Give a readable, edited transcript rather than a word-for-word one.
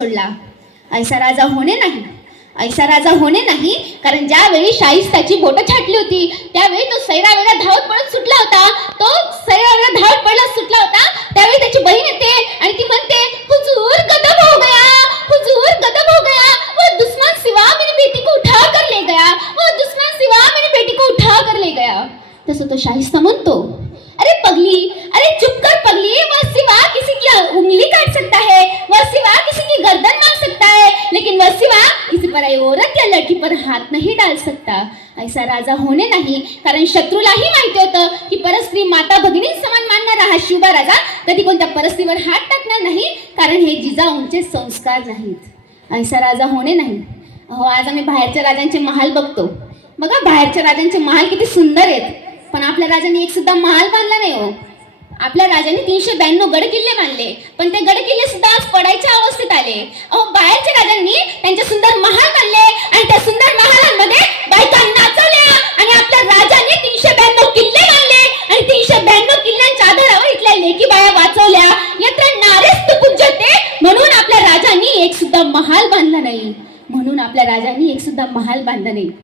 सोडला। ऐसा राजा होणे नाही, ऐसा राजा होणे नाही, कारण ज्यावेळी शाहिस्ताची बोटं छाटली होती त्यावेळी तो सैरावेला धावत पळत सुटला होता। तो सैरावेला धावत पळत सुटला होता त्यावेळी त्याची बहीण येते आणि ती म्हणते, हुजूर गदब हो गया, हुजूर गदब हो गया, वो दुश्मन सिवा मेरी बेटी को उठा कर ले गया, वो दुश्मन सिवा मेरी बेटी को उठा कर ले गया। तसं तो शाहिस्ता म्हणतो, अरे पगली, अरे चुप कर पगली, वह सिवा किसी की उंगली काट सकता है, वह सिवा किसी की गर्दन मार सकता है, लेकिन वह सिवा किसी पर औरत या लड़की पर हाथ नहीं डाल सकता। ऐसा राजा होणे नाही, कारण शत्रूलाही माहिती होतं की परस्त्री माता भगिनी समान मानणारा हा शिवबा राजा कधी कोणत्या परस्त्रीवर हात टाकणार नाही, कारण हे जिजाऊंचे संस्कार नाहीत। ऐसा राजा होणे नाही। अहो, आज आम्ही बाहेरच्या राजांचे महाल बघतो, बघा बाहेरच्या राजांचे महाल किती सुंदर आहेत, पण आपल्या राजांनी एक सुद्धा महाल बांधला नाही हो। आपल्या राजांनी 392 गड किल्ले बांधले, पण ते गड किल्ले सुद्धा आज पडायच्या अवस्थेत आले। अहो, बाहेरच्या राजांनी त्यांचे सुंदर महाल बांधले आणि त्या सुंदर महालांमध्ये बायका नाचवल्या, आणि आपल्या राजांनी 392 किल्ले बांधले आणि 392 किल्ल्यांच्या आधारावर इथल्या लेकी बाया वाचवल्या। यत्र नारेस्तु पूज्यते, म्हणून आपल्या राजांनी एक सुद्धा महाल बांधला नाही, म्हणून आपल्या राजांनी एक सुद्धा महाल बांधला नाही।